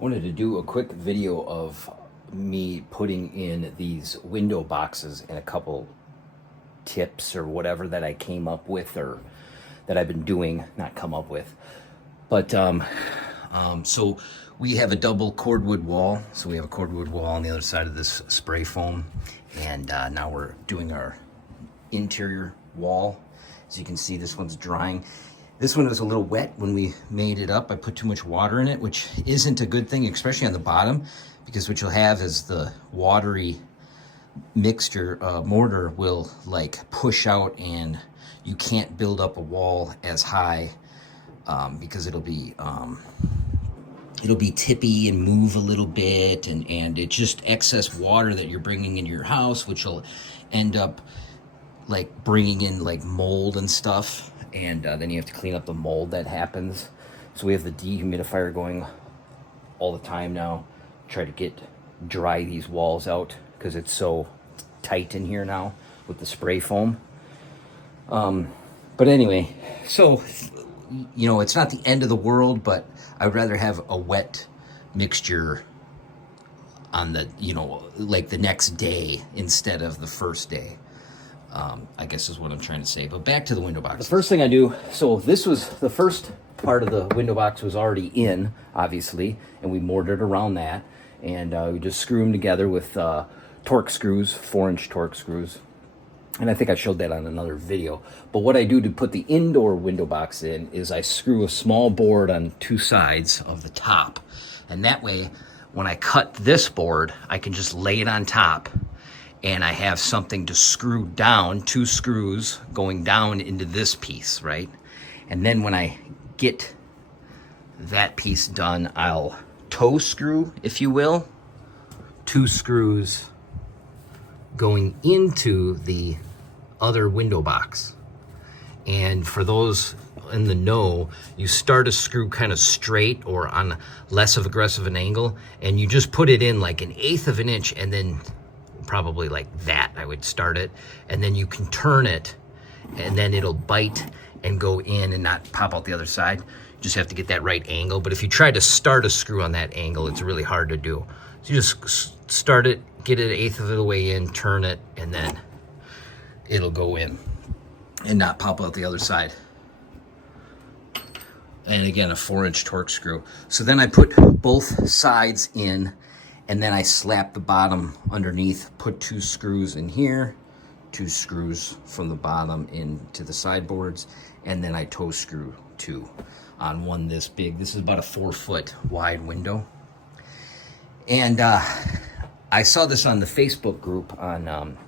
Wanted to do a quick video of me putting in these window boxes and a couple tips or whatever that I came up with or that I've been doing, not come up with. But so we have a double cordwood wall. So we have a cordwood wall on the other side of this spray foam. And now we're doing our interior wall. As you can see, this one's drying. This one was a little wet when we made it up. I put too much water in it, which isn't a good thing, especially on the bottom, because what you'll have is the watery mixture, mortar will like push out and you can't build up a wall as high because it'll be tippy and move a little bit, and it's just excess water that you're bringing into your house, which will end up like bringing in like mold and stuff, and then you have to clean up the mold that happens. So we have the dehumidifier going all the time now, try to dry these walls out because it's so tight in here now with the spray foam. But anyway, so it's not the end of the world, but I'd rather have a wet mixture on the like the next day instead of the first day. I guess is what I'm trying to say. But back to the window box. The first thing I do, so this was the first part of the window box was already in, obviously, and we mortared around that, and we just screw them together with torque screws, 4-inch torque screws. And I think I showed that on another video. But what I do to put the indoor window box in is I screw a small board on two sides of the top. And that way, when I cut this board, I can just lay it on top, and I have something to screw down, 2 screws going down into this piece, right? And then when I get that piece done, I'll toe screw, if you will, 2 screws going into the other window box. And for those in the know, you start a screw kind of straight or on less of aggressive an angle, and you just put it in like 1/8 of an inch, and then probably like that I would start it, and then you can turn it, and then it'll bite and go in and not pop out the other side. You just have to get that right angle. But if you try to start a screw on that angle, it's really hard to do. So you just start it, get it 1/8 of the way in, turn it, and then it'll go in and not pop out the other side. And again, a 4-inch torque screw. So then I put both sides in, and then I slap the bottom underneath, put 2 screws in here, 2 screws from the bottom into the sideboards, and then I toe screw 2 on one this big. This is about a 4-foot wide window. And I saw this on the Facebook group, on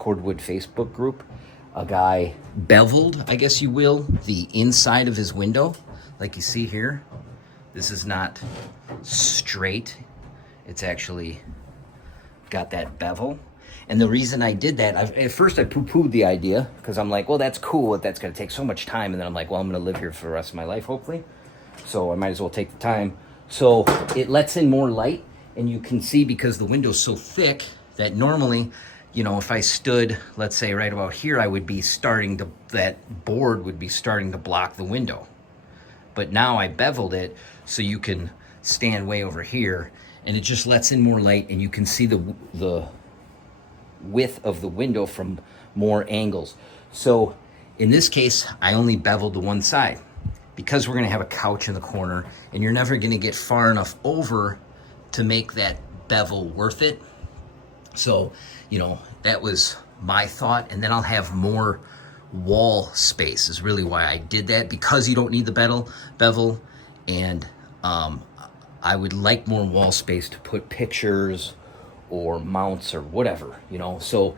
Cordwood Facebook group. A guy beveled, I guess you will, the inside of his window, like you see here. This is not straight. It's actually got that bevel. And the reason I did that, at first I poo-pooed the idea, because I'm like, well, that's cool, but that's going to take so much time. And then I'm like, well, I'm going to live here for the rest of my life, hopefully. So I might as well take the time. So it lets in more light, and you can see, because the window's so thick, that normally, if I stood, let's say right about here, I would be that board would be starting to block the window. But now I beveled it so you can stand way over here, and it just lets in more light, and you can see the width of the window from more angles. So in this case, I only beveled the one side because we're going to have a couch in the corner, and you're never going to get far enough over to make that bevel worth it. So, that was my thought. And then I'll have more wall space is really why I did that, because you don't need the bevel. And I would like more wall space to put pictures or mounts or whatever, So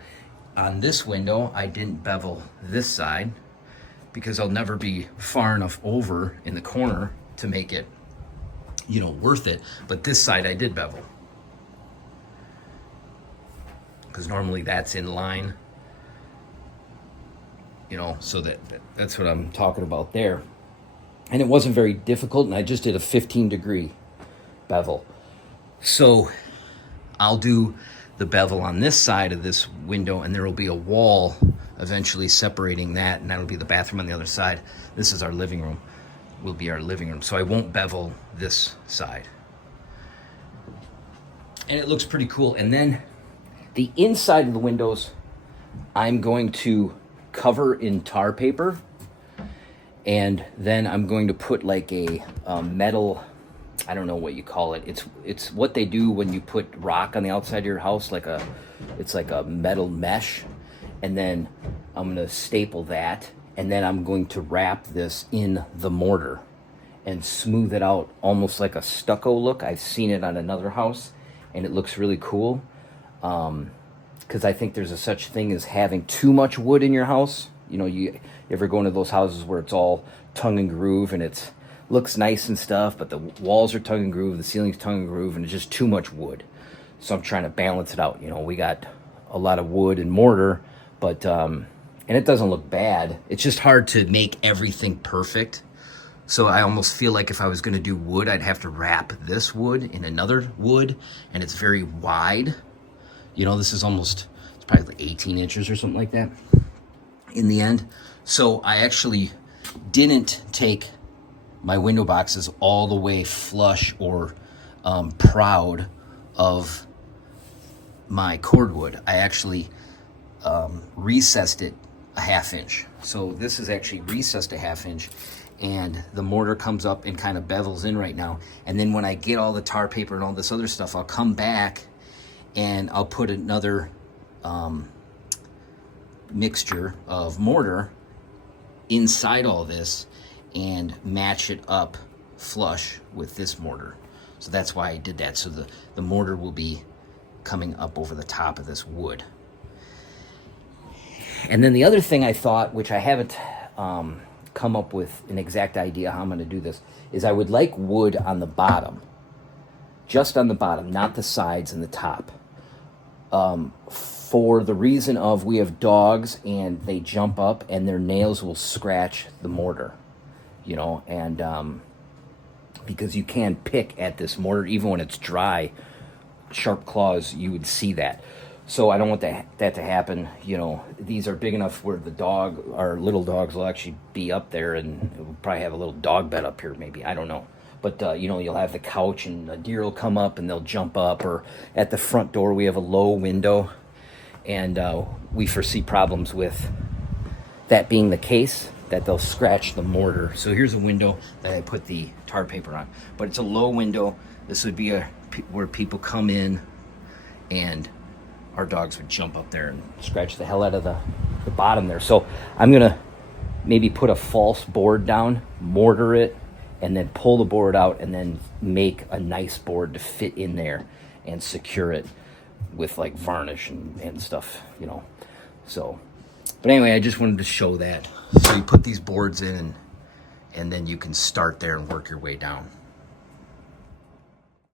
on this window, I didn't bevel this side because I'll never be far enough over in the corner to make it, worth it. But this side I did bevel, because normally that's in line, so that's what I'm talking about there. And it wasn't very difficult, and I just did a 15-degree bevel. So I'll do the bevel on this side of this window, and there will be a wall eventually separating that, and that'll be the bathroom on the other side. This is our living room, will be our living room. So I won't bevel this side. And it looks pretty cool. And then the inside of the windows, I'm going to cover in tar paper. And then I'm going to put like a metal, I don't know what you call it. It's what they do when you put rock on the outside of your house, it's like a metal mesh. And then I'm going to staple that. And then I'm going to wrap this in the mortar and smooth it out almost like a stucco look. I've seen it on another house and it looks really cool. Because I think there's a such thing as having too much wood in your house. You know, you ever go into those houses where it's all tongue and groove and it looks nice and stuff, but the walls are tongue and groove, the ceiling's tongue and groove, and it's just too much wood. So I'm trying to balance it out. You know, we got a lot of wood and mortar, but and it doesn't look bad. It's just hard to make everything perfect. So I almost feel like if I was gonna do wood, I'd have to wrap this wood in another wood, and it's very wide. You know, this is it's probably like 18 inches or something like that in the end. So I actually didn't take my window boxes all the way flush or proud of my cordwood. I actually recessed it a 1/2 inch. So this is actually recessed a 1/2 inch, and the mortar comes up and kind of bevels in right now. And then when I get all the tar paper and all this other stuff, I'll come back and I'll put another mixture of mortar inside all this and match it up flush with this mortar. So that's why I did that. So the mortar will be coming up over the top of this wood. And then the other thing I thought, which I haven't come up with an exact idea how I'm going to do this, is I would like wood on the bottom. Just on the bottom, not the sides and the top. For the reason of we have dogs and they jump up and their nails will scratch the mortar, you know, and because you can pick at this mortar, even when it's dry, sharp claws, you would see that. So I don't want that to happen. You know, these are big enough where our little dogs will actually be up there, and we'll probably have a little dog bed up here maybe, I don't know. But, you know, you'll have the couch and a deer will come up and they'll jump up. Or at the front door, we have a low window. And we foresee problems with that being the case, that they'll scratch the mortar. So here's a window that I put the tar paper on. But it's a low window. This would be where people come in and our dogs would jump up there and scratch the hell out of the bottom there. So I'm going to maybe put a false board down, mortar it, and then pull the board out and then make a nice board to fit in there and secure it with like varnish and stuff, you know. So, but anyway, I just wanted to show that. So you put these boards in and then you can start there and work your way down.